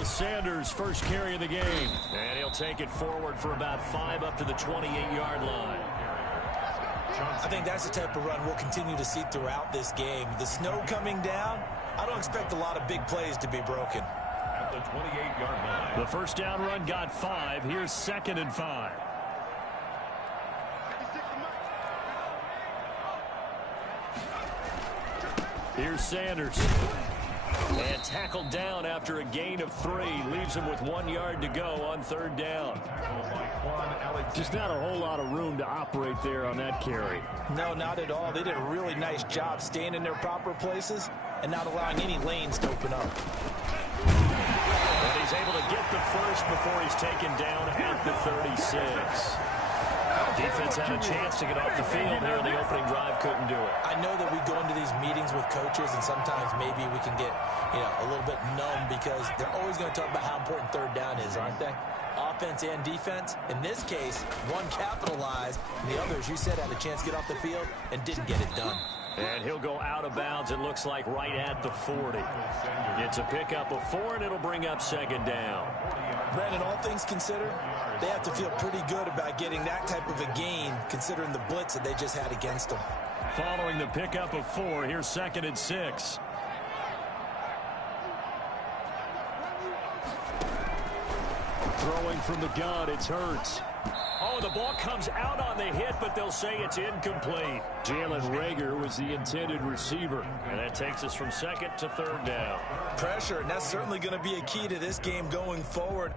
Miles Sanders' first carry of the game. And he'll take it forward for about 5 up to the 28-yard line. I think that's the type of run we'll continue to see throughout this game. The snow coming down, I don't expect a lot of big plays to be broken. At the 28-yard line. The first down run got 5. Here's 2nd and 5. Here's Sanders. And tackled down after a gain of 3. Leaves him with 1 yard to go on 3rd down. Just not a whole lot of room to operate there on that carry. No, not at all. They did a really nice job staying in their proper places and not allowing any lanes to open up. And he's able to get the first before he's taken down at the 36. Defense had a chance to get off the field here in the opening drive, couldn't do it. I know that we go into these meetings with coaches, and sometimes maybe we can get, a little bit numb because they're always going to talk about how important 3rd down is, aren't they? Offense and defense. In this case, one capitalized, and the other, as you said, had a chance to get off the field and didn't get it done. And he'll go out of bounds, it looks like, right at the 40. It's a pickup of 4, and it'll bring up 2nd down. Brandon, all things considered, they have to feel pretty good about getting that type of a gain, considering the blitz that they just had against them. Following the pickup of 4, here's 2nd and 6. Throwing from the gun, it's Hurts. Oh, the ball comes out on the hit, but they'll say it's incomplete. Jalen Reagor was the intended receiver. And that takes us from 2nd to 3rd down. Pressure, and that's certainly going to be a key to this game going forward.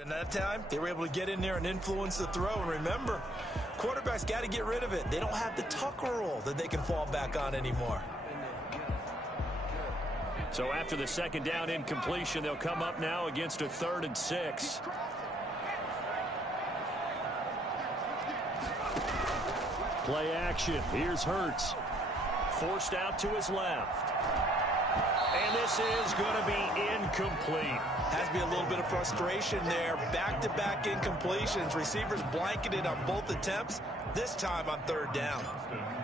And that time, they were able to get in there and influence the throw. And remember, quarterbacks got to get rid of it. They don't have the tuck rule that they can fall back on anymore. So after the 2nd down incompletion, they'll come up now against a 3rd and 6. Play action. Here's Hurts. Forced out to his left. And this is going to be incomplete. Has to be a little bit of frustration there. Back-to-back incompletions. Receivers blanketed on both attempts, this time on 3rd down.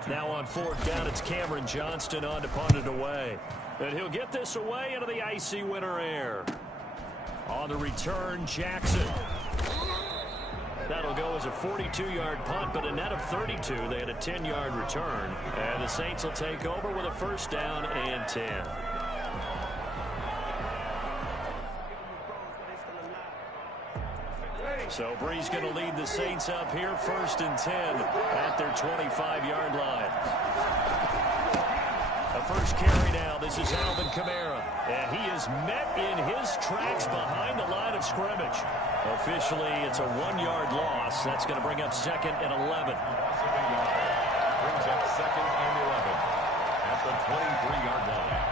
Now on 4th down, it's Cameron Johnston on to punt it away. And he'll get this away into the icy winter air. On the return, Jackson. That'll go as a 42-yard punt, but a net of 32. They had a 10-yard return. And the Saints will take over with a 1st down and 10. So Bree's going to lead the Saints up here, 1st and 10 at their 25-yard line. A first carry now. This is Alvin Kamara. And he is met in his tracks behind the line of scrimmage. Officially, it's a 1-yard loss. That's going to bring up 2nd and 11. Brings up 2nd and 11 at the 23-yard line.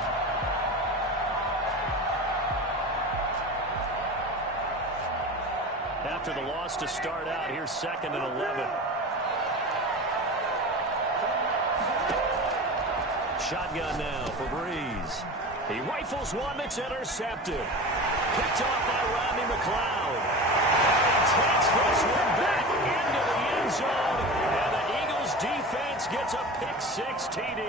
After the loss to start out, here's 2nd and 11. Shotgun now for Breeze. He rifles one that's intercepted. Picked off by Rodney McLeod. And he takes this one back into the end zone. And the Eagles defense gets a pick-6 TD.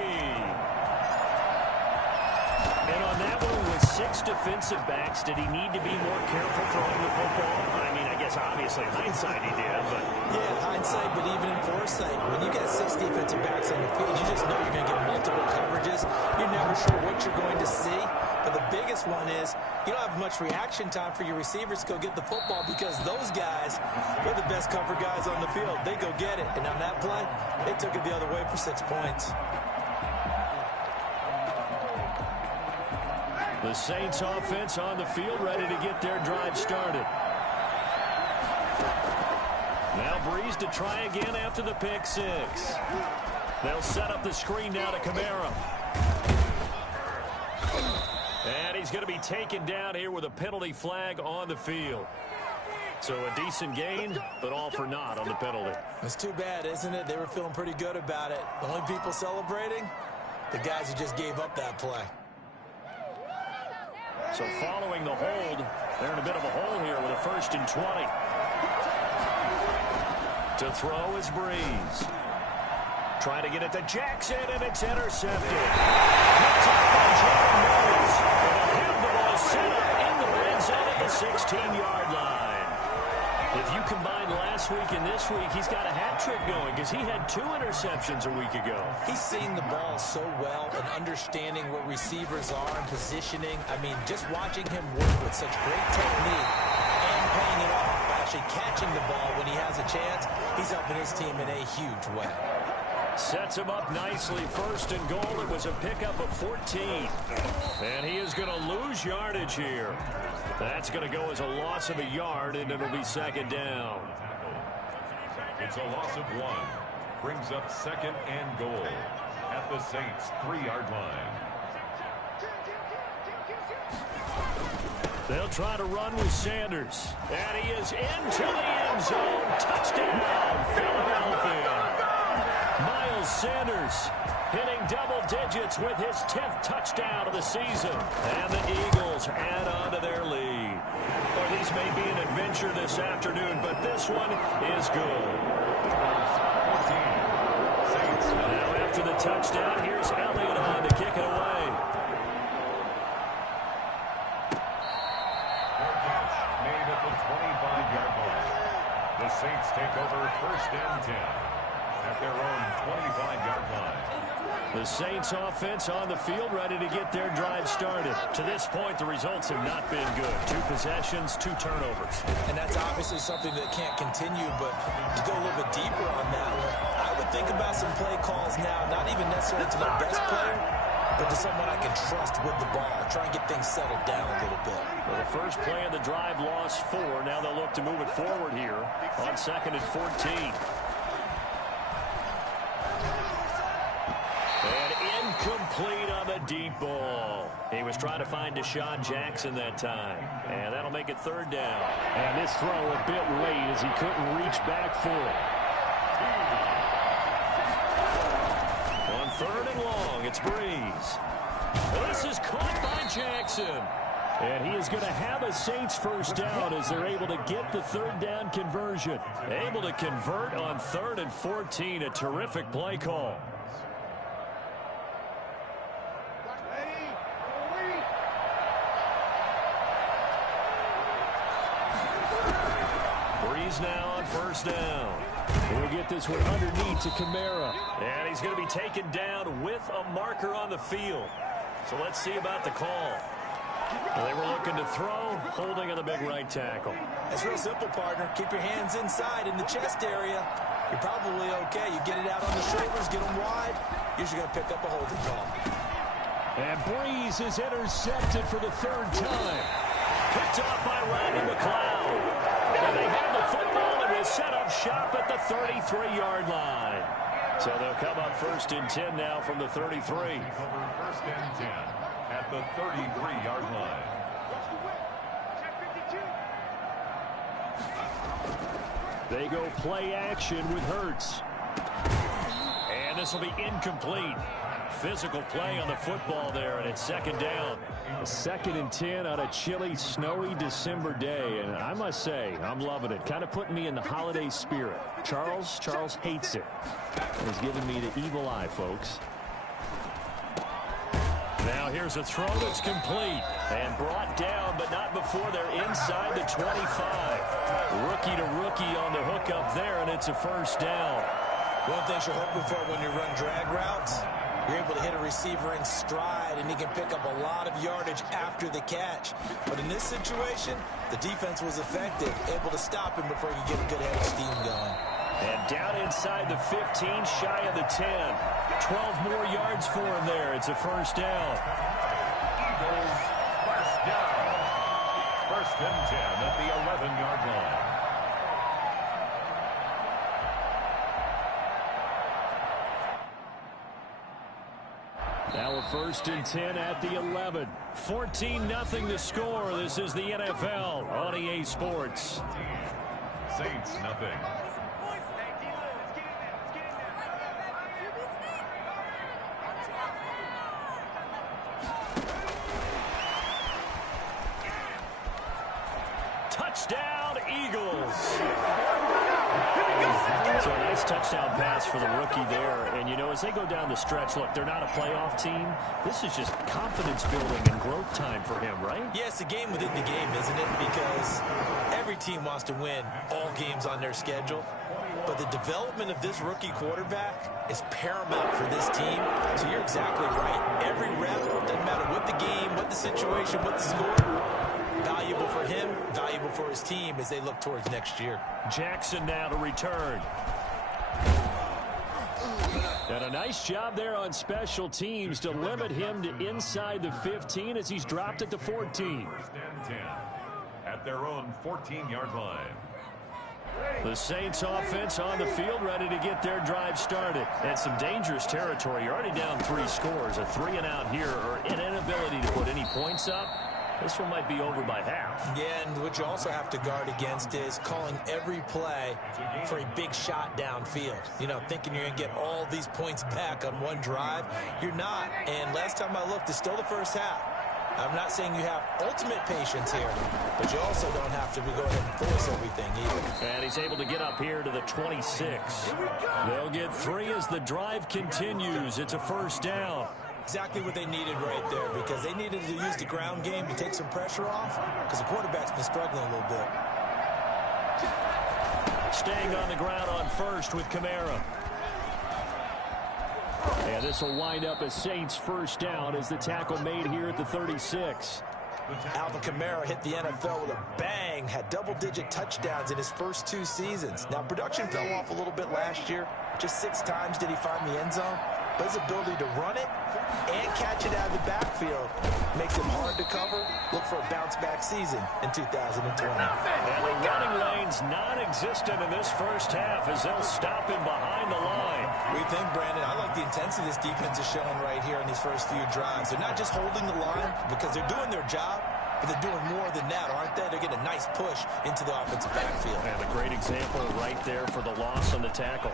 And on that one, with 6 defensive backs, did he need to be more careful throwing the football? I mean, I guess obviously hindsight he did, but... Yeah, hindsight, but even in foresight, when you get 6 defensive backs on the field, you just know you're going to get multiple coverages. You're never sure what you're going to see. But the biggest one is you don't have much reaction time for your receivers to go get the football because those guys, they're the best cover guys on the field. They go get it. And on that play, they took it the other way for 6 points. The Saints offense on the field, ready to get their drive started. Now Breeze to try again after the pick-6. They'll set up the screen now to Kamara. And he's going to be taken down here with a penalty flag on the field. So a decent gain, but all for naught on the penalty. It's too bad, isn't it? They were feeling pretty good about it. The only people celebrating, the guys who just gave up that play. So following the hold, they're in a bit of a hole here with a 1st and 20. To throw is Breeze. Trying to get it to Jackson, and it's intercepted. Picked up by Jordan Mills. And they'll have the ball set up in the red zone at the 16-yard line. If you combine last week and this week, he's got a hat trick going because he had 2 interceptions a week ago. He's seeing the ball so well and understanding where receivers are and positioning. I mean, just watching him work with such great technique and paying it off by actually catching the ball when he has a chance, he's helping his team in a huge way. Sets him up nicely. 1st and goal. It was a pickup of 14. And he is going to lose yardage here. That's going to go as a loss of a yard, and it'll be 2nd down. It's a loss of 1. Brings up 2nd and goal at the Saints' 3-yard line. They'll try to run with Sanders. And he is into the end zone. Touchdown, Philadelphia. Miles Sanders hitting double digits with his 10th touchdown of the season. And the Eagles add on to their lead. Well, these may be an adventure this afternoon, but this one is good. Now after the touchdown, here's Elliott on to kick it away. Made at the 25-yard line. The Saints take over 1st and 10 at their own 25-yard line. The Saints offense on the field, ready to get their drive started. To this point, the results have not been good. 2 possessions, 2 turnovers. And that's obviously something that can't continue, but to go a little bit deeper on that one, I would think about some play calls now, not even necessarily to my best player, but to someone I can trust with the ball. Try and get things settled down a little bit. Well, the first play of the drive lost 4. Now they'll look to move it forward here on 2nd and 14. Complete on the deep ball. He was trying to find Deshaun Jackson that time. And that'll make it 3rd down. And this throw a bit late as he couldn't reach back for it. On 3rd and long, it's Breeze. This is caught by Jackson. And he is going to have a Saints 1st down as they're able to get the 3rd down conversion. Able to convert on 3rd and 14. A terrific play call. Now on 1st down. We'll get this one underneath to Kamara. And he's going to be taken down with a marker on the field. So let's see about the call. Well, they were looking to throw, holding on the big right tackle. It's real simple, partner. Keep your hands inside in the chest area. You're probably okay. You get it out on the shoulders, get them wide. Usually going to pick up a holding call. And Breeze is intercepted for the 3rd time. Picked off by Randy McLeod. And they have the football and will set up shop at the 33-yard line. So they'll come up 1st and 10 now from the 33. 1st and 10 at the 33-yard line. They go play action with Hurts. And this will be incomplete. Physical play on the football there, and it's 2nd down. 2nd and 10 on a chilly, snowy December day. And I must say, I'm loving it. Kind of putting me in the holiday spirit. Charles hates it. And he's giving me the evil eye, folks. Now here's a throw that's complete. And brought down, but not before they're inside the 25. Rookie to rookie on the hook up there, and it's a 1st down. One thing you're hoping for when you run drag routes, you're able to hit a receiver in stride, and he can pick up a lot of yardage after the catch. But in this situation, the defense was effective, able to stop him before he could get a good head of steam going. And down inside the 15, shy of the 10. 12 more yards for him there. It's a 1st down. Eagles 1st down. 1st and 10 at the 11-yard line. Now a 1st and 10 at the 11. 14-0 the score. This is the NFL on EA Sports. Saints, nothing. Touchdown, Eagles. So a nice touchdown pass for the rookie there. And, you know, as they go down the stretch, look, they're not a playoff team. This is just confidence building and growth time for him, right? Yeah, it's a game within the game, isn't it? Because every team wants to win all games on their schedule. But the development of this rookie quarterback is paramount for this team. So you're exactly right. Every rep, doesn't matter what the game, what the situation, what the score, valuable for him, valuable for his team as they look towards next year. Jackson now to return. And a nice job there on special teams to limit him to inside the 15 as he's dropped it to 14. 1st and 10 at their own 14-yard line. The Saints offense on the field ready to get their drive started. And some dangerous territory. You're already down 3 scores. A 3-and-out here or an inability to put any points up. This one might be over by half. Yeah, and what you also have to guard against is calling every play for a big shot downfield. You know, thinking you're going to get all these points back on one drive. You're not. And last time I looked, it's still the first half. I'm not saying you have ultimate patience here, but you also don't have to go ahead and force everything either. And he's able to get up here to the 26. They'll get 3 as the drive continues. It's a 1st down. Exactly what they needed right there, because they needed to use the ground game to take some pressure off, because the quarterback's been struggling a little bit. Staying on the ground on 1st with Kamara. And this will wind up a Saints 1st down as the tackle made here at the 36. Alvin Kamara hit the NFL with a bang, had double-digit touchdowns in his first 2 seasons. Now, production fell off a little bit last year. Just 6 times did he find the end zone. But his ability to run it and catch it out of the backfield makes him hard to cover. Look for a bounce-back season in 2020. And the running lane's non-existent in this 1st half as they'll stop him behind the line. What do you think, Brandon? I like the intensity this defense is showing right here in these first few drives. They're not just holding the line because they're doing their job, but they're doing more than that, aren't they? They're getting a nice push into the offensive backfield. And a great example right there for the loss on the tackle.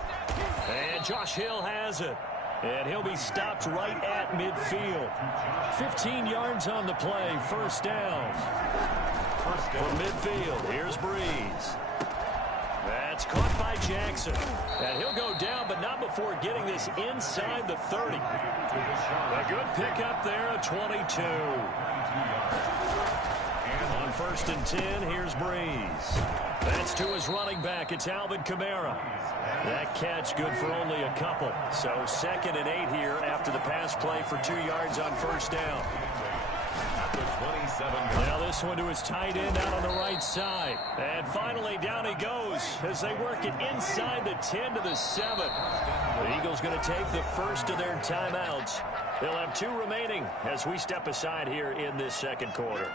And Josh Hill has it. And he'll be stopped right at midfield. 15 yards on the play, 1st down. From midfield, here's Breeze. That's caught by Jackson. And he'll go down, but not before getting this inside the 30. A good pickup there, a 22. On 1st and 10, here's Breeze. That's to his running back. It's Alvin Kamara. That catch good for only a couple. So 2nd and 8 here after the pass play for 2 yards on 1st down. Now this one to his tight end out on the right side. And finally down he goes as they work it inside the 10 to the 7. The Eagles going to take the first of their timeouts. They'll have 2 remaining as we step aside here in this 2nd quarter.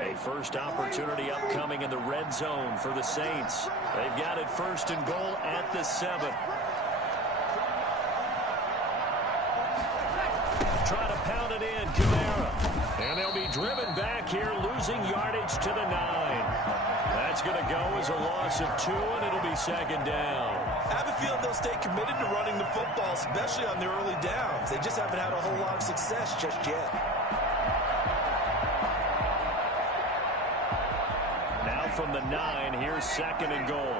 A first opportunity upcoming in the red zone for the Saints. They've got it 1st and goal at the 7. Try to pound it in, Kamara. And they'll be driven back here, losing yardage to the 9. That's going to go as a loss of 2, and it'll be 2nd down. I have a feeling they'll stay committed to running the football, especially on the early downs. They just haven't had a whole lot of success just yet. Now from the 9, here's 2nd and goal.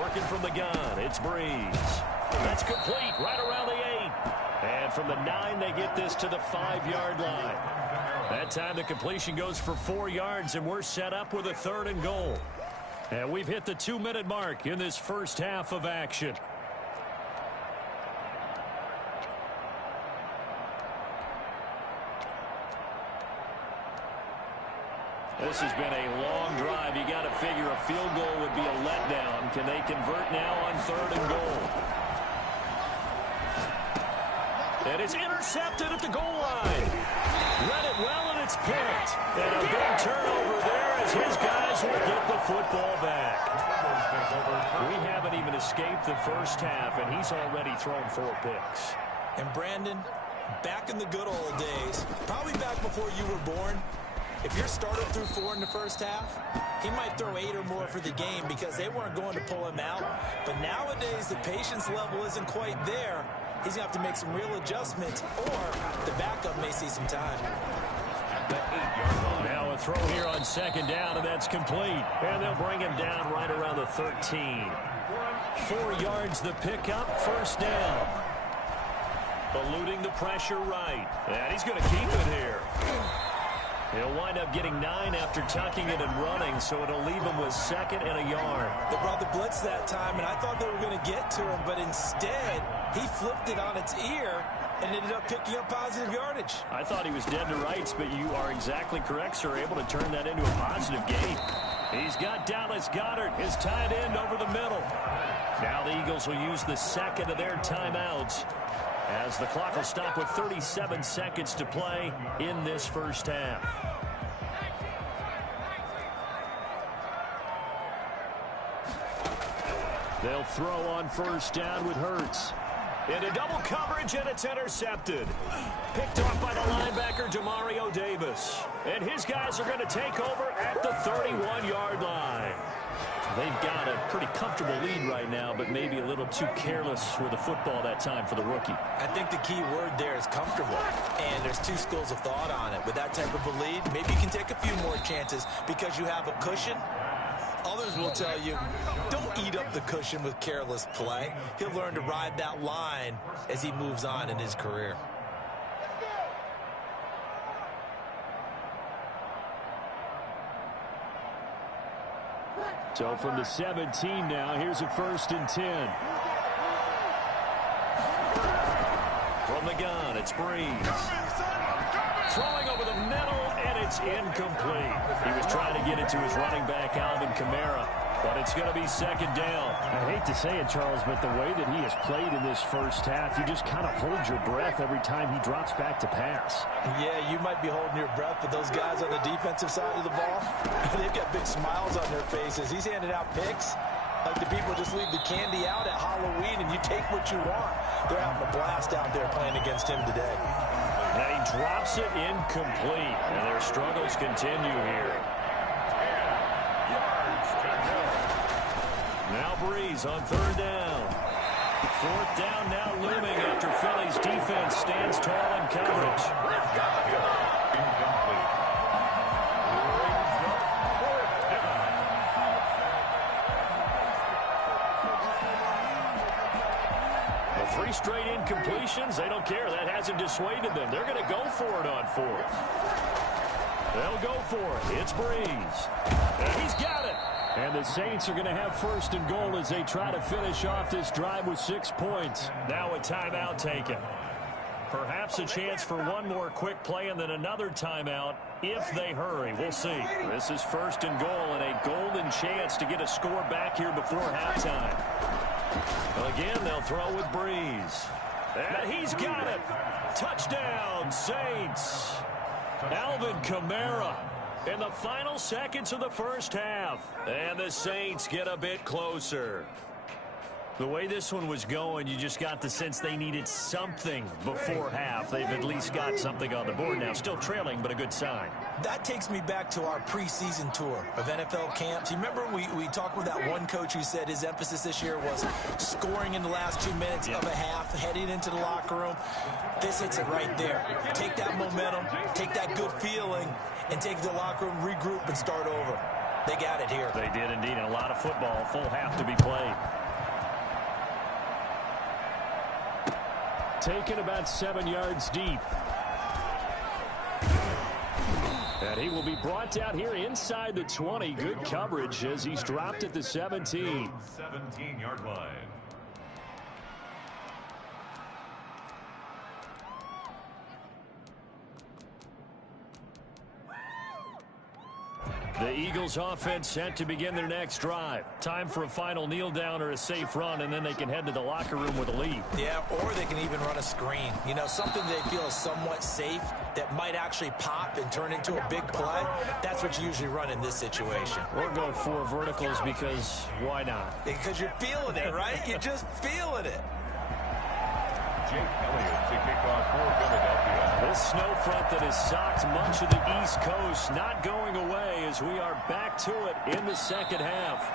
Working from the gun, it's Breeze. That's complete, right around the 8. And from the 9, they get this to the 5-yard line. That time the completion goes for 4 yards, and we're set up with a 3rd and goal. And we've hit the 2-minute mark in this first half of action. This has been a long drive. You got to figure a field goal would be a letdown. Can they convert now on 3rd and goal? And it's intercepted at the goal line. Read it well, and it's picked. And a big turnover there as his guys will get the football back. We haven't even escaped the first half, and he's already thrown 4 picks. And Brandon, back in the good old days, probably back before you were born, if your starter threw 4 in the first half, he might throw 8 or more for the game because they weren't going to pull him out. But nowadays, the patience level isn't quite there. He's going to have to make some real adjustments, or the backup may see some time. Now a throw here on 2nd down, and that's complete. And they'll bring him down right around the 13. 4 yards the pickup, 1st down. Eluding the pressure right. And he's going to keep it here. He'll wind up getting 9 after tucking it and running, so it'll leave him with 2nd and a yard. They brought the blitz that time, and I thought they were going to get to him, but instead, he flipped it on its ear and ended up picking up positive yardage. I thought he was dead to rights, but you are exactly correct, sir, able to turn that into a positive gain. He's got Dallas Goedert, his tight end, over the middle. Now the Eagles will use the 2nd of their timeouts, as the clock will stop with 37 seconds to play in this first half. They'll throw on 1st down with Hurts. Into double coverage, and it's intercepted. Picked off by the linebacker, Demario Davis. And his guys are going to take over at the 31-yard line. They've got a pretty comfortable lead right now, but maybe a little too careless with the football that time for the rookie. I think the key word there is comfortable, and there's 2 schools of thought on it. With that type of a lead, maybe you can take a few more chances because you have a cushion. Others will tell you, don't eat up the cushion with careless play. He'll learn to ride that line as he moves on in his career. So from the 17 now, here's a 1st and 10. From the gun, it's Breeze. Throwing over the middle, and it's incomplete. He was trying to get it to his running back, Alvin Kamara, but it's going to be 2nd down. I hate to say it, Charles, but the way that he has played in this first half, you just kind of hold your breath every time he drops back to pass. Yeah, you might be holding your breath, but those guys on the defensive side of the ball, they've got big smiles on their faces. He's handing out picks like the people just leave the candy out at Halloween and you take what you want. They're having a blast out there playing against him today. And he drops it incomplete, and their struggles continue here. Now Breeze on 3rd down. 4th down now looming after Philly's defense stands tall in coverage. The 3 straight incompletions, they don't care. That hasn't dissuaded them. They're going to go for it on 4th. They'll go for it. It's Breeze. And he's got it. And the Saints are going to have 1st and goal as they try to finish off this drive with 6 points. Now a timeout taken. Perhaps a chance for one more quick play and then another timeout if they hurry. We'll see. This is 1st and goal and a golden chance to get a score back here before halftime. Again, they'll throw with Breeze. And he's got it. Touchdown, Saints. Alvin Kamara in the final seconds of the first half. And the Saints get a bit closer. The way this one was going, you just got the sense they needed something before half. They've at least got something on the board now. Still trailing, but a good sign. That takes me back to our preseason tour of NFL camps. You remember we talked with that one coach who said his emphasis this year was scoring in the last 2 minutes of a half, heading into the locker room. This hits it right there. Take that momentum, take that good feeling, and take the locker room, regroup, and start over. They got it here. They did indeed. And a lot of football, full half to be played. Taken about 7 yards deep. And he will be brought down here inside the 20. Good coverage as he's dropped at the 17. 17-yard line. The Eagles offense set to begin their next drive. Time for a final kneel down or a safe run, and then they can head to the locker room with a lead. Yeah, or they can even run a screen. You know, something they feel is somewhat safe that might actually pop and turn into a big play. That's what you usually run in this situation. Or go for verticals because why not? Because you're feeling it, right? You're just feeling it. Jake Elliott to kick off for Philadelphia. This snow front that has socked much of the East Coast not going away as we are back to it in the second half.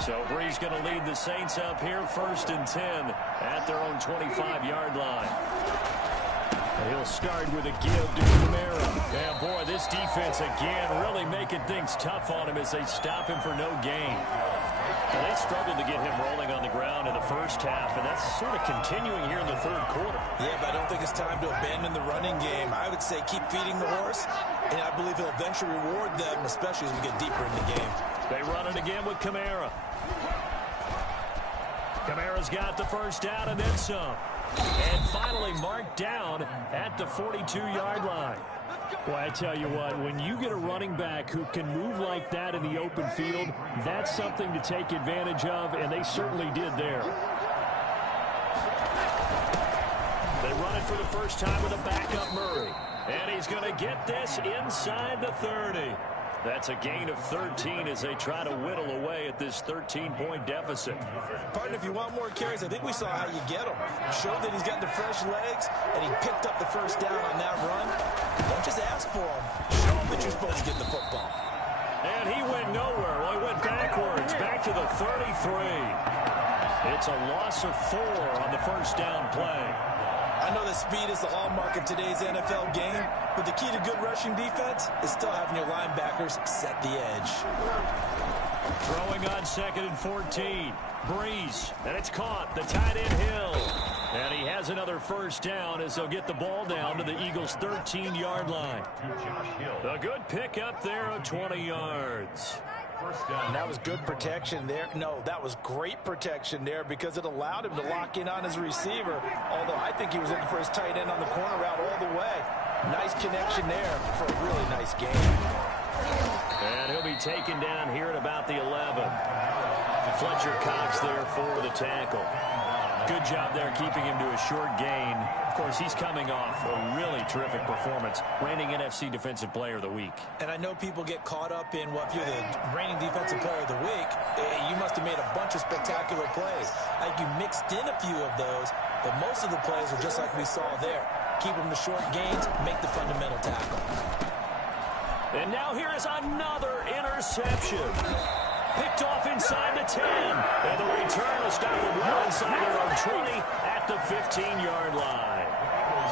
So Brees going to lead the Saints up here 1st and 10 at their own 25-yard line. He'll start with a give to Kamara. And boy, this defense again really making things tough on him as they stop him for no gain. And they struggled to get him rolling on the ground in the first half, and that's sort of continuing here in the third quarter. Yeah, but I don't think it's time to abandon the running game. I would say keep feeding the horse, and I believe he'll eventually reward them, especially as we get deeper in the game. They run it again with Kamara. Kamara's got the first down and then some. And finally marked down at the 42-yard line. Well, I tell you what, when you get a running back who can move like that in the open field, that's something to take advantage of, and they certainly did there. They run it for the first time with a backup Murray. And he's going to get this inside the 30. That's a gain of 13 as they try to whittle away at this 13-point deficit. Partner, if you want more carries, I think we saw how you get them. Showed that he's got the fresh legs, and he picked up the first down on that run. Don't just ask for him. Show him that you're supposed to get the football. And he went nowhere. Well, he went backwards, back to the 33. It's a loss of 4 on the first down play. I know that speed is the hallmark of today's NFL game, but the key to good rushing defense is still having your linebackers set the edge. Throwing on 2nd and 14. Brees, and it's caught. The tight end Hill. And he has another first down as they'll get the ball down to the Eagles' 13-yard line. A good pick up there of 20 yards. And that was good protection there. No, that was great protection there because it allowed him to lock in on his receiver. Although I think he was looking for his tight end on the corner route all the way. Nice connection there for a really nice game. And he'll be taken down here at about the 11. Fletcher Cox there for the tackle. Good job there keeping him to a short gain. Of course, he's coming off a really terrific performance, reigning NFC Defensive Player of the Week. And I know people get caught up in, well, if you're the reigning Defensive Player of the Week, you must have made a bunch of spectacular plays. I think you mixed in a few of those, but most of the plays are just like we saw there. Keep them to short gains, make the fundamental tackle. And now here is another interception. Picked off inside the 10. And the return will stop them well inside their own 20 at the 15-yard line.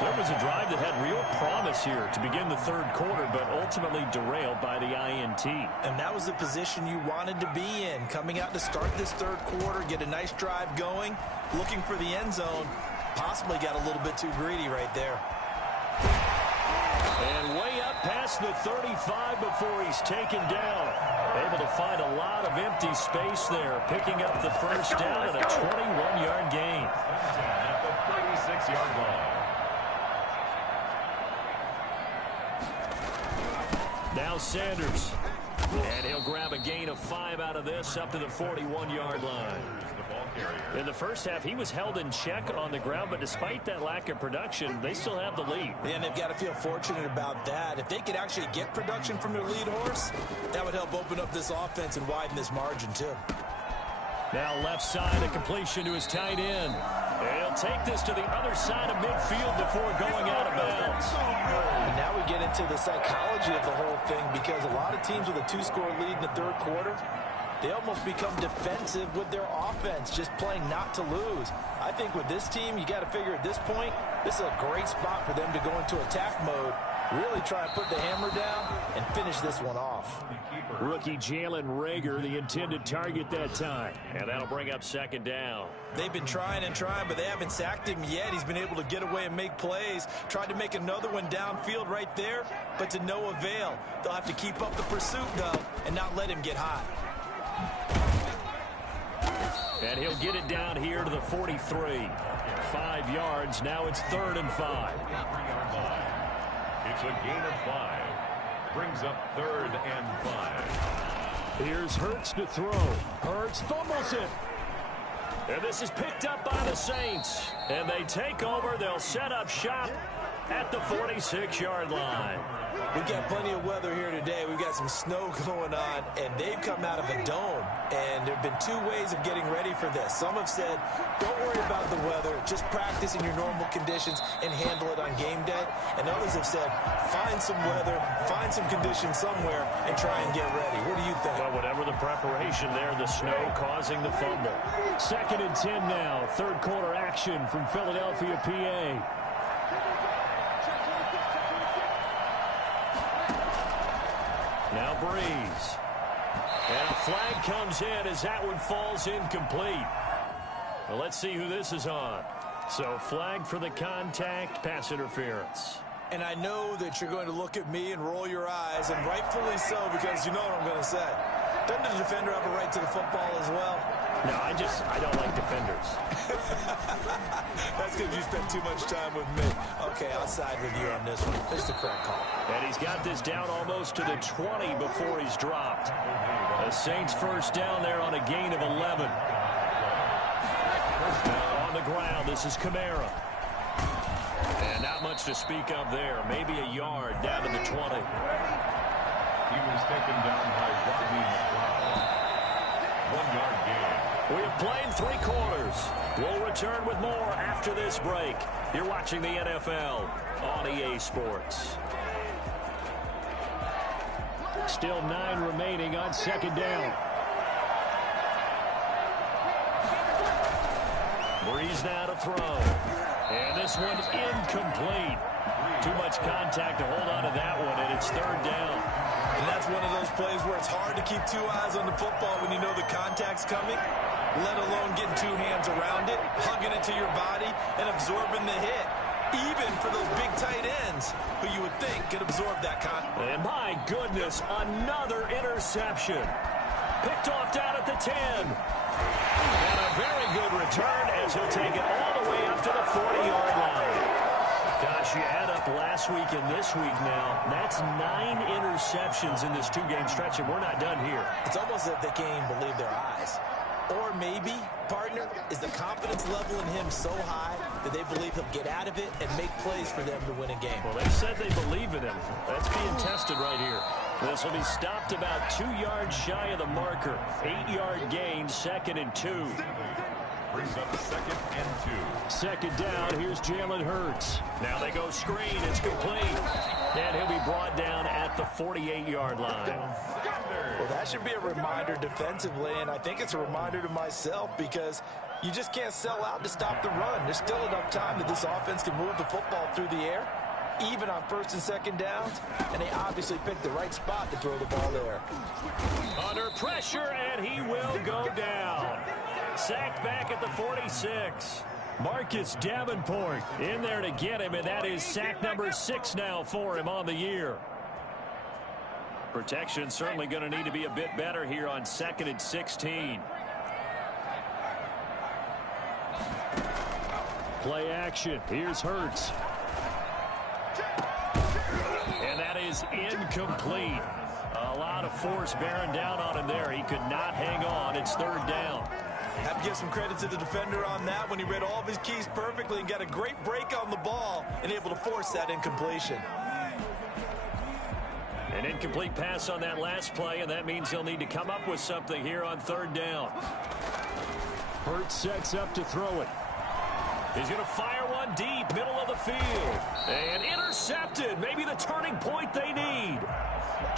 So it was a drive that had real promise here to begin the third quarter, but ultimately derailed by the INT. And that was the position you wanted to be in. Coming out to start this third quarter, get a nice drive going, looking for the end zone. Possibly got a little bit too greedy right there. And way up past the 35 before he's taken down. Able to find a lot of empty space there, picking up the first down at a 21-yard gain. At the 36-yard line. Now Sanders. And he'll grab a gain of 5 out of this up to the 41-yard line. In the first half, he was held in check on the ground, but despite that lack of production, they still have the lead. And they've got to feel fortunate about that. If they could actually get production from their lead horse, that would help open up this offense and widen this margin, too. Now left side, a completion to his tight end. And he'll take this to the other side of midfield before going out of bounds. And now we get into the psychology of the whole thing because a lot of teams with a 2-score lead in the third quarter, they almost become defensive with their offense, just playing not to lose. I think with this team, you got to figure at this point, this is a great spot for them to go into attack mode, really try and put the hammer down and finish this one off. Rookie Jalen Reagor, the intended target that time. And that'll bring up second down. They've been trying and trying, but they haven't sacked him yet. He's been able to get away and make plays. Tried to make another one downfield right there, but to no avail. They'll have to keep up the pursuit, though, and not let him get hot. And he'll get it down here to the 43. 5 yards. Now it's 3rd and 5. It's a gain of 5. Brings up 3rd and 5. Here's Hurts to throw. Hurts fumbles it. And this is picked up by the Saints. And they take over. They'll set up shop at the 46-yard line. We've got plenty of weather here today. We've got some snow going on, and they've come out of a dome. And there have been 2 ways of getting ready for this. Some have said, don't worry about the weather. Just practice in your normal conditions and handle it on game day. And others have said, find some weather, find some conditions somewhere, and try and get ready. What do you think? Well, whatever the preparation there, the snow causing the fumble. 2nd and 10 now. 3rd quarter action from Philadelphia, PA. Now Breeze. And a flag comes in as that one falls incomplete. Well, let's see who this is on. So flag for the contact, pass interference. And I know that you're going to look at me and roll your eyes, and rightfully so, because you know what I'm going to say. Doesn't the defender have a right to the football as well? No, I don't like defenders. That's because you spent too much time with me. Okay, I'll side with you on this one. It's the correct call. And he's got this down almost to the 20 before he's dropped. The Saints first down there on a gain of 11. On the ground, this is Kamara. And not much to speak of there. Maybe a yard down to the 20. He was taken down by Rodney McLeod. 1-yard gain. We have played 3 quarters. We'll return with more after this break. You're watching the NFL on EA Sports. Still 9 remaining on 2nd down. Breeze now to throw. And this one incomplete. Too much contact to hold on to that one, and it's 3rd down. And that's one of those plays where it's hard to keep 2 eyes on the football when you know the contact's coming, let alone getting 2 hands around it, hugging it to your body, and absorbing the hit. Even for those big tight ends who you would think could absorb that contact. And my goodness, another interception. Picked off down at the 10. And a very good return as he'll take it all the way up to the 40-yard line. Gosh, you add up last week and this week now, that's 9 interceptions in this 2-game stretch, and we're not done here. It's almost as if they can't even believe their eyes. Or maybe, partner, is the confidence level in him so high that they believe he'll get out of it and make plays for them to win a game. Well, they said they believe in him. That's being tested right here. This will be stopped about 2 yards shy of the marker. 8-yard gain, 2nd and 2. Brings up 2nd and 2. 2nd down, here's Jalen Hurts. Now they go screen, it's complete. And he'll be brought down at the 48-yard line. Well, that should be a reminder defensively, and I think it's a reminder to myself because you just can't sell out to stop the run. There's still enough time that this offense can move the football through the air, even on 1st and 2nd downs, and they obviously picked the right spot to throw the ball there. Under pressure, and he will go down. Sacked back at the 46. Marcus Davenport in there to get him, and that is sack number 6 now for him on the year. Protection certainly going to need to be a bit better here on 2nd and 16. Play action. Here's Hurts. And that is incomplete. A lot of force bearing down on him there. He could not hang on. It's 3rd down. Have to give some credit to the defender on that when he read all of his keys perfectly and got a great break on the ball and able to force that incompletion. An incomplete pass on that last play, and that means he'll need to come up with something here on 3rd down. Hurts sets up to throw it. He's going to fire one deep, middle of the field. And intercepted. Maybe the turning point they need.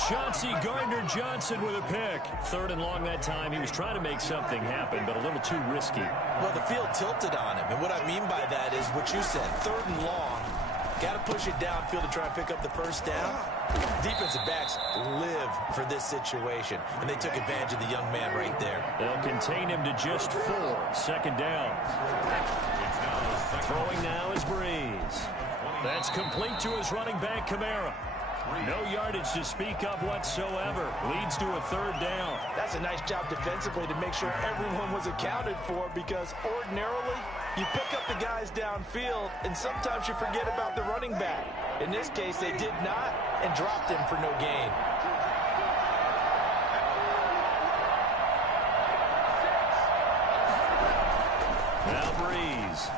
Chauncey Gardner-Johnson with a pick. 3rd and long that time. He was trying to make something happen, but a little too risky. Well, the field tilted on him, and what I mean by that is what you said, 3rd and long. Got to push it downfield to try and pick up the 1st down. Defensive backs live for this situation, and they took advantage of the young man right there. They'll contain him to just 4. 2nd down. Throwing now is Breeze. That's complete to his running back, Kamara. No yardage to speak of whatsoever. Leads to a 3rd down. That's a nice job defensively to make sure everyone was accounted for because ordinarily You pick up the guys downfield, and sometimes you forget about the running back. In this case, they did not and dropped him for no gain. Now Breeze.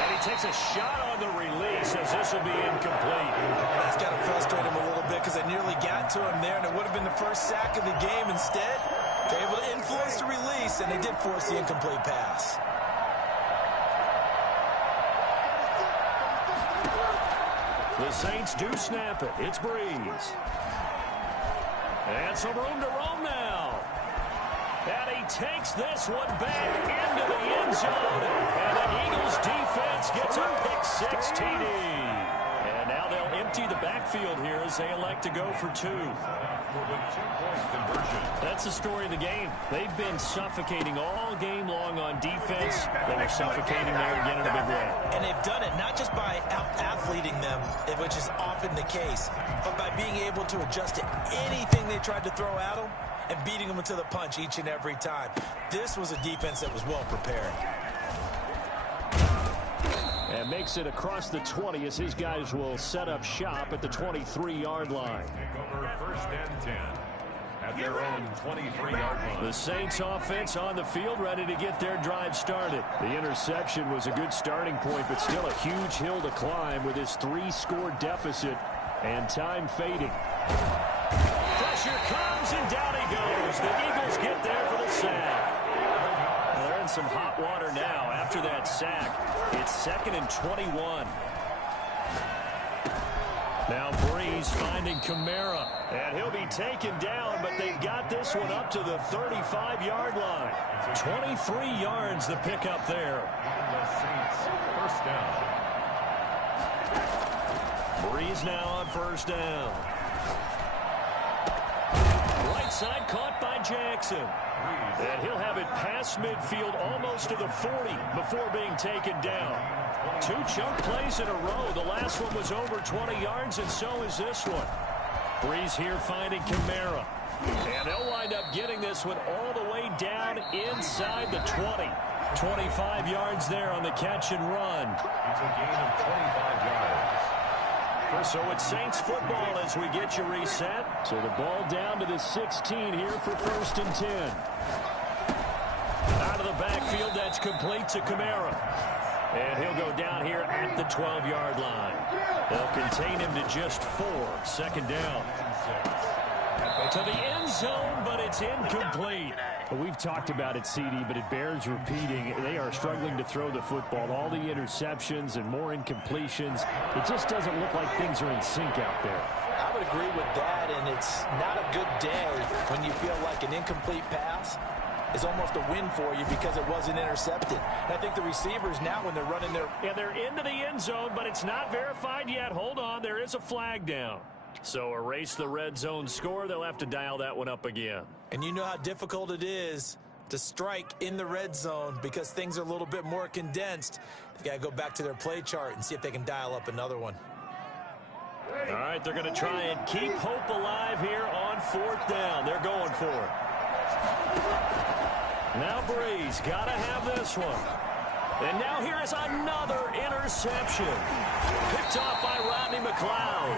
And he takes a shot on the release as this will be incomplete. That's got to frustrate him a little bit because they nearly got to him there, and it would have been the first sack of the game. Instead, they're able to influence the release, and they did force the incomplete pass. The Saints do snap it. It's Breeze. And some room to roam now. And he takes this one back into the end zone. And the Eagles defense gets a pick-6 TD. And now they'll empty the backfield here as they elect to go for 2. That's the story of the game. They've been suffocating all game long on defense. They were suffocating there again in a big way. And they've done it not just by out-athleting them, which is often the case, but by being able to adjust to anything they tried to throw at them and beating them to the punch each and every time. This was a defense that was well prepared. And makes it across the 20 as his guys will set up shop at the 23-yard line. Take over first and 10 at their own 23-yard line. The Saints offense on the field ready to get their drive started. The interception was a good starting point, but still a huge hill to climb with his 3-score deficit and time fading. Pressure comes and down he goes. The Eagles get there for the sack. They're in some hot water now after that sack. It's 2nd and 21. Now Breeze finding Kamara. And he'll be taken down, but they've got this one up to the 35-yard line. 23 yards the pickup there. The Saints first down. Breeze now on first down. Right side caught by Jackson. And he'll have it past midfield almost to the 40 before being taken down. 2 chunk plays in a row. The last one was over 20 yards, and so is this one. Breeze here finding Kamara. And they'll wind up getting this one all the way down inside the 20. 25 yards there on the catch and run. It's a gain of 25 yards. So it's Saints football as we get you reset. So the ball down to the 16 here for first and 10. Out of the backfield, that's complete to Kamara. And he'll go down here at the 12-yard line. They'll contain him to just 4. Second down. To the end zone, but it's incomplete. Well, we've talked about it, CD, but it bears repeating. They are struggling to throw the football. All the interceptions and more incompletions. It just doesn't look like things are in sync out there. I would agree with that, and it's not a good day when you feel like an incomplete pass is almost a win for you because it wasn't intercepted. And I think the receivers now, when they're running their... Yeah, they're into the end zone, but it's not verified yet. Hold on, there is a flag down. So erase the red zone score. They'll have to dial that one up again. And you know how difficult it is to strike in the red zone because things are a little bit more condensed. They got to go back to their play chart and see if they can dial up another one. All right, they're going to try and keep hope alive here on 4th down. They're going for it. Now Breeze got to have this one. And now here is another interception. Picked off by Rodney McLeod.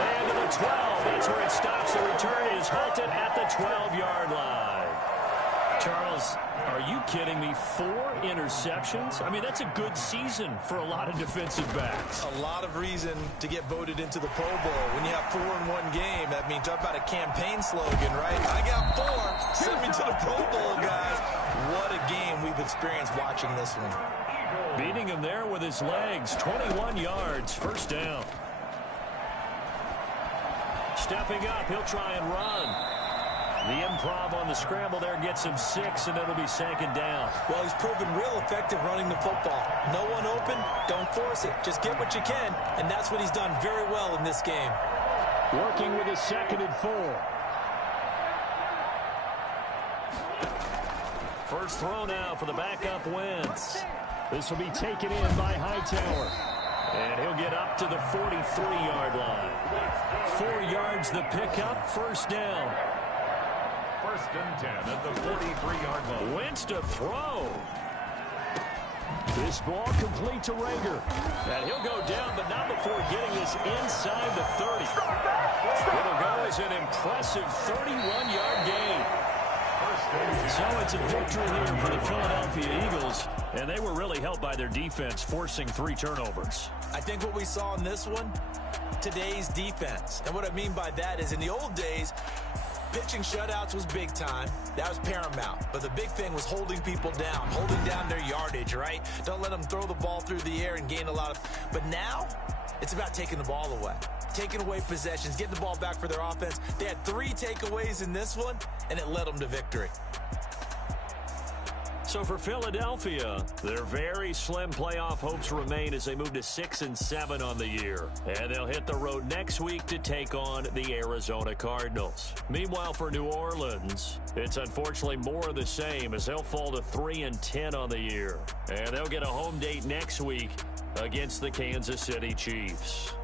And to the 12. That's where it stops. The return is halted at the 12-yard line. Charles, are you kidding me? 4 interceptions? I mean, that's a good season for a lot of defensive backs. A lot of reason to get voted into the Pro Bowl. When you have 4 in one game, that means talk about a campaign slogan, right? I got 4. Send me to the Pro Bowl, guys. What a game we've experienced watching this one. Beating him there with his legs. 21 yards. First down. Stepping up, he'll try and run. The improv on the scramble there gets him 6, and it'll be 2nd down. Well, he's proven real effective running the football. No one open, don't force it. Just get what you can, and that's what he's done very well in this game. Working with a 2nd and 4. First throw now for the backup Wentz. This will be taken in by Hightower. And he'll get up to the 43-yard line. 4 yards the pickup, first down. First and 10 at the 43-yard line. Wentz to throw. This ball complete to Rager. And he'll go down, but not before getting this inside the 30. It'll go as an impressive 31-yard gain. So it's a victory here for the Philadelphia Eagles, and they were really helped by their defense, forcing 3 turnovers. I think what we saw in this one, today's defense. And what I mean by that is in the old days, pitching shutouts was big time. That was paramount. But the big thing was holding people down, holding down their yardage, right? Don't let them throw the ball through the air and gain a lot of... But now, it's about taking the ball away. Taking away possessions, getting the ball back for their offense. They had 3 takeaways in this one, and it led them to victory. So for Philadelphia, their very slim playoff hopes remain as they move to 6-7 on the year. And they'll hit the road next week to take on the Arizona Cardinals. Meanwhile, for New Orleans, it's unfortunately more of the same as they'll fall to 3-10 on the year. And they'll get a home date next week against the Kansas City Chiefs.